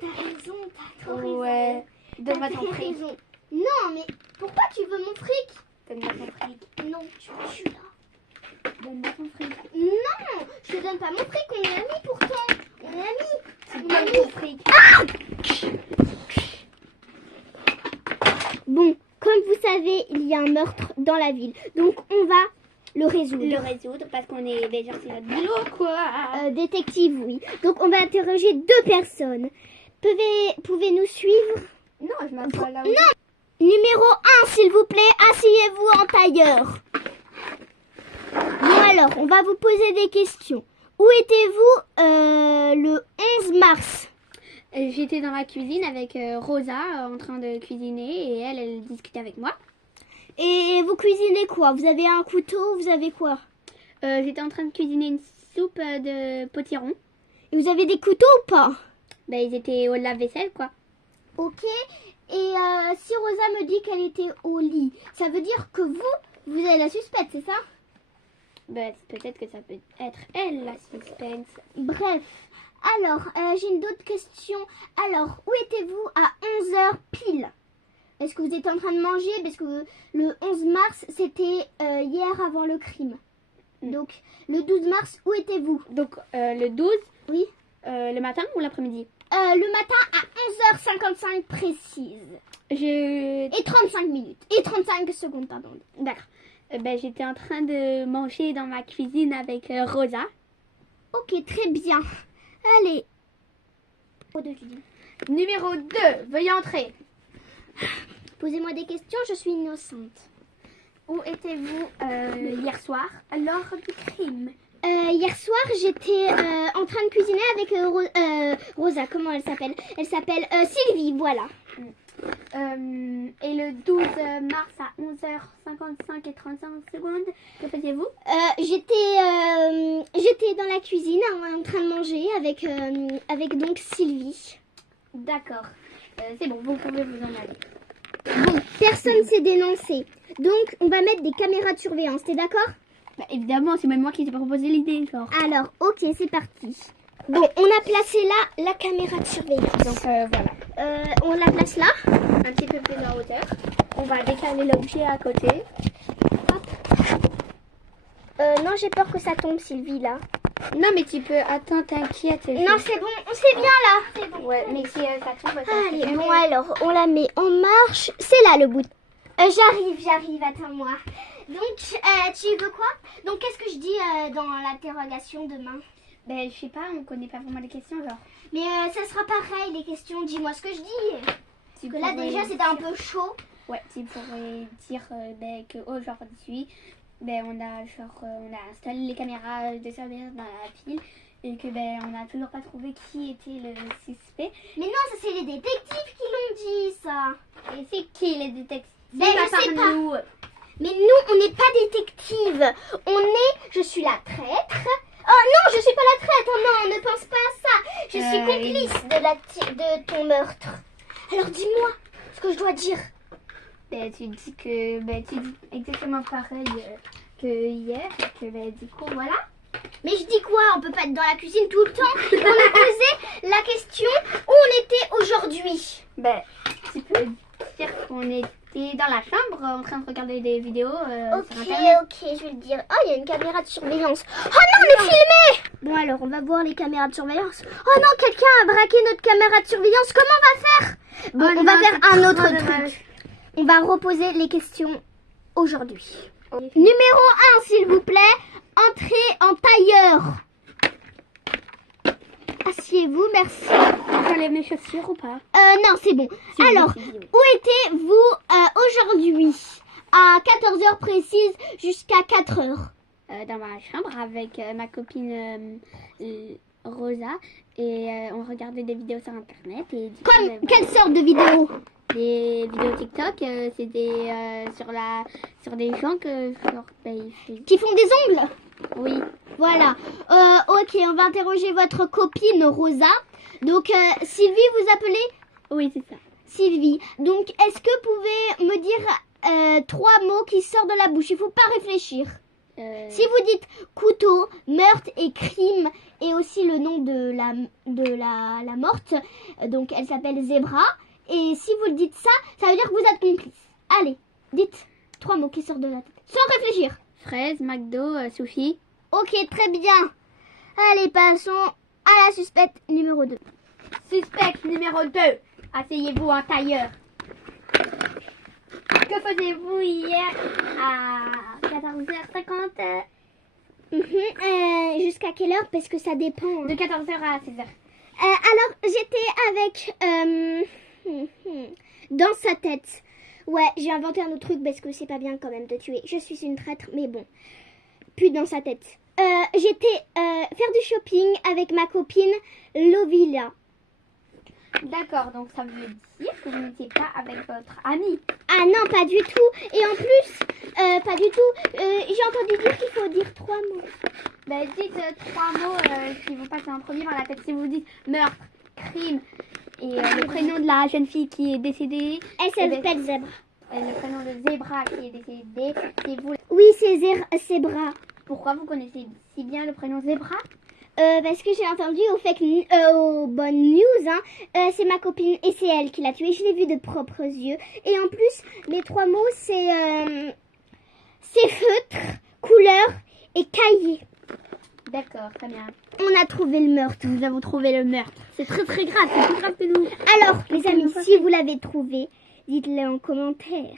t'as trop raison. Ouais. Donne-moi T'as ton très fric. raison. Non, mais pourquoi tu veux mon fric? Donne-moi ton fric. Non, je suis là. Donne-moi ton fric. Non, je te donne pas mon fric, on est amis pourtant. On est amis. Tu On est donnes amis. ton fric. Bon, comme vous savez, il y a un meurtre dans la ville. Donc on va le résoudre. Le résoudre parce qu'on est déjà c'est notre boulot quoi. Détective, oui. Donc on va interroger 2 personnes. Pouvez-nous suivre? Non, je m'assois là. Non. Numéro 1, s'il vous plaît, asseyez-vous en tailleur. Bon alors, on va vous poser des questions. Où étiez-vous le 11 mars? J'étais dans la cuisine avec Rosa en train de cuisiner et elle discutait avec moi. Et vous cuisinez quoi? Vous avez un couteau? Vous avez quoi? J'étais en train de cuisiner une soupe de potiron. Et vous avez des couteaux ou pas? Ben, ils étaient au lave-vaisselle quoi. Ok. Et si Rosa me dit qu'elle était au lit, ça veut dire que vous êtes la suspecte, c'est ça? Ben, peut-être que ça peut être elle la suspense. Bref. Alors, j'ai une autre question. Alors, où étiez-vous à 11h pile? Est-ce que vous étiez en train de manger? Parce que le 11 mars, c'était hier avant le crime. Donc, le 12 mars, où étiez-vous? Donc le 12, Oui. le matin ou l'après-midi? Le matin à 11h55 précise. Et 35 minutes. Et 35 secondes, pardon. D'accord. Ben, j'étais en train de manger dans ma cuisine avec Rosa. Ok, très bien. Allez. Numéro 2, veuillez entrer. Posez-moi des questions, je suis innocente. Où étiez-vous hier soir lors du crime? Hier soir, j'étais en train de cuisiner avec Rosa. Comment elle s'appelle? Elle s'appelle Sylvie, voilà. Et le 12 mars à 11h55 et 35 secondes, que faisiez-vous? J'étais dans la cuisine en train de manger avec donc Sylvie. D'accord. C'est bon, vous pouvez vous en aller. Bon, personne s'est dénoncé. Donc, on va mettre des caméras de surveillance. T'es d'accord? Bah, évidemment, c'est même moi qui t'ai proposé l'idée, genre. Alors, ok, c'est parti. Bon, on a placé là la caméra de surveillance. Donc voilà. On la place là. Un petit peu plus en hauteur. On va décaler l'objet à côté. Non, j'ai peur que ça tombe, Sylvie, là. Non, mais tu peux. Attends, t'inquiète. Non, c'est bon, on sait bien là. C'est bon. Ouais, mais si ça tombe, ça Allez, fait bon, jamais. alors, on la met en marche. C'est là le bout. J'arrive, attends-moi. Donc, tu veux quoi? Donc, qu'est-ce que je dis dans l'interrogation demain? Ben, je sais pas, on connaît pas vraiment les questions, genre. Mais ça sera pareil, les questions. Dis-moi ce que je dis. Tu Parce que là, pourrais déjà, c'était un peu chaud. Ouais, tu pourrais dire ben, qu'aujourd'hui, ben, on a installé les caméras de surveillance dans la pile et que ben, on n'a toujours pas trouvé qui était le suspect. Mais non, ça, c'est les détectives qui l'ont dit, ça. Et c'est qui les détectives? Ben, je sais pas. Nous. Mais nous, on n'est pas détectives. Je suis la traître. Oh non, je suis pas la traître. Oh non, ne pense pas à ça. Je suis complice de ton meurtre. Alors dis-moi ce que je dois dire. Ben, tu dis que tu dis exactement pareil que hier et que ben, du coup voilà. Mais je dis quoi? On peut pas être dans la cuisine tout le temps. On a posé la question où on était aujourd'hui. Ben, tu peux dire qu'on était dans la chambre en train de regarder des vidéos sur internet. Ok, je vais le dire. Oh, il y a une caméra de surveillance. Oh non, on est filmé. Bon alors, on va voir les caméras de surveillance. Oh non, quelqu'un a braqué notre caméra de surveillance. Comment on va faire? Bon, Oh on non, va faire c'est un trop autre dommage. truc. On va reposer les questions aujourd'hui. Numéro 1, s'il vous plaît. Entrez en tailleur. Asseyez-vous, merci. J'enlève mes chaussures ou pas? Non, c'est bon. C'est Alors, bon, c'est bon. où étiez-vous aujourd'hui? À 14h précise jusqu'à 4h. Dans ma chambre avec ma copine Rosa et on regardait des vidéos sur internet et du coup, Comme ben, quelle sorte de vidéo? des vidéos TikTok, c'était sur des gens que genre, ben, Qui font des ongles? oui. Voilà. Ok, on va interroger votre copine Rosa. Donc, Sylvie, vous appelez? Oui, c'est ça. Sylvie. Donc, est-ce que vous pouvez me dire 3 mots qui sortent de la bouche? Il faut pas réfléchir. Si vous dites couteau, meurtre et crime et aussi le nom de la morte. Donc elle s'appelle Zebra. Et si vous le dites ça veut dire que vous êtes complice. Allez, dites 3 mots qui sortent de la tête. Sans réfléchir. Fraise, McDo, Sophie. Ok, très bien. Allez, passons à la suspecte numéro 2. Suspect numéro 2. Asseyez-vous en tailleur. Que faisiez-vous hier à 14h50 Jusqu'à quelle heure? Parce que ça dépend. De 14h à 16h. Alors, j'étais avec... dans sa tête. Ouais, j'ai inventé un autre truc parce que c'est pas bien quand même de tuer. Je suis une traître, mais bon. Plus dans sa tête. J'étais faire du shopping avec ma copine Lovilla. D'accord, donc ça veut dire que vous n'étiez pas avec votre ami. Ah non, pas du tout. Et en plus, pas du tout. J'ai entendu dire qu'il faut dire 3 mots. Ben, dites 3 mots qui vont passer en premier par la tête. Si vous dites meurtre, crime et le prénom de la jeune fille qui est décédée. Elle s'appelle Zebra. Le prénom de Zebra qui est décédé. C'est vous. Oui, c'est Zebra. Pourquoi vous connaissez si bien le prénom Zebra? Parce que j'ai entendu aux bonnes news, hein, c'est ma copine et c'est elle qui l'a tué. Je l'ai vu de propres yeux. Et en plus, les 3 mots, c'est feutre, couleur et cahier. D'accord, très bien. On a trouvé le meurtre. Nous avons trouvé le meurtre. C'est très très grave, c'est plus grave que nous. Alors, les amis, si vous l'avez trouvé, dites-le en commentaire.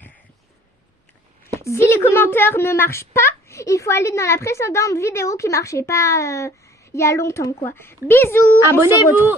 Si les commentaires ne marchent pas, il faut aller dans la précédente vidéo qui marchait pas il y a longtemps, quoi. Bisous. Abonnez-vous.